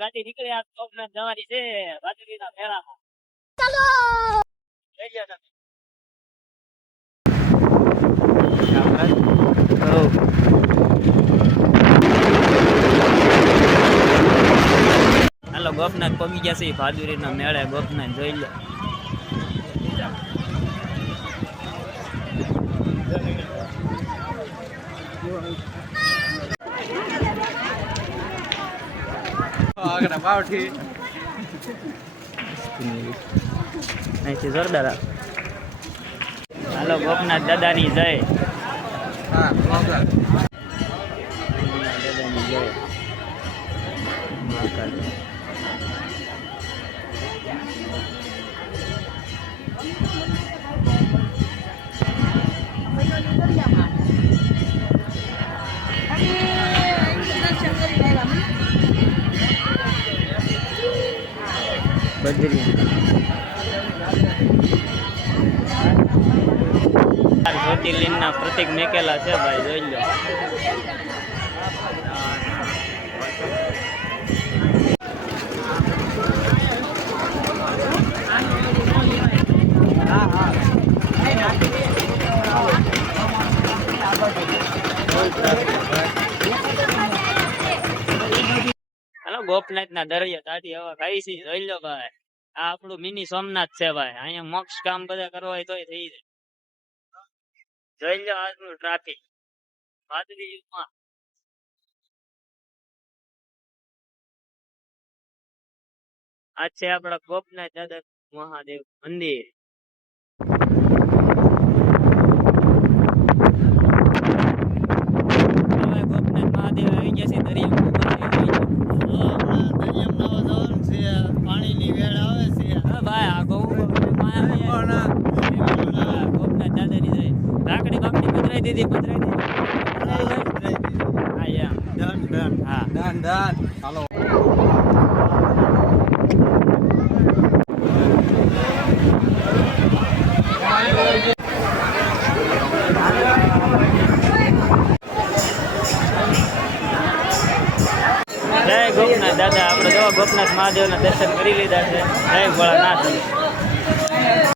ગાડી નીકળી આ ગોપનાથ જવાની છે રાજુરીના મેળામાં. જઈ ગયા તમે. હાલો ગોપનાથ પમી ગયા છે ભાદુરીના મેળે. ગોપનાથ જોઈ લો. અહીંથી જોરદાર. હાલો ગોપનાથ દાદાની જય. દાદાની જય. બદરી જ્યોતિર્લિંગના પ્રતિક મેકેલા છે ભાઈ, જોઈ લો. હાલો ગોપનાથ ના દરિયા દાઢી હવા ખાઈ છે, જોઈ લો ભાઈ. આ આપણું મિની સોમનાથ છે ભાઈ. અહીંયા મોક્ષ કામ બધા કરવા હોય તોય થઈ જાય. જોઈ લો આજનું ટ્રાફિક વાદળી યુગમાં. આ છે આપડા ગોપનાથ દાદા મહાદેવ મંદિર. ગોપનાથ મહાદેવ આવી ગયા છે દરિયા. પાણીની વેળ આવે છે ભાઈ. આ ગોપનાથ દાદાની જાય. લાકડી બાકડી પધરાઈ દીધી. હા ડન. હાલો જય ગોપનાથ દાદા. આપણે જો ગોપનાથ મહાદેવ ના દર્શન કરી લીધા છે. જય ભોળાનાથ.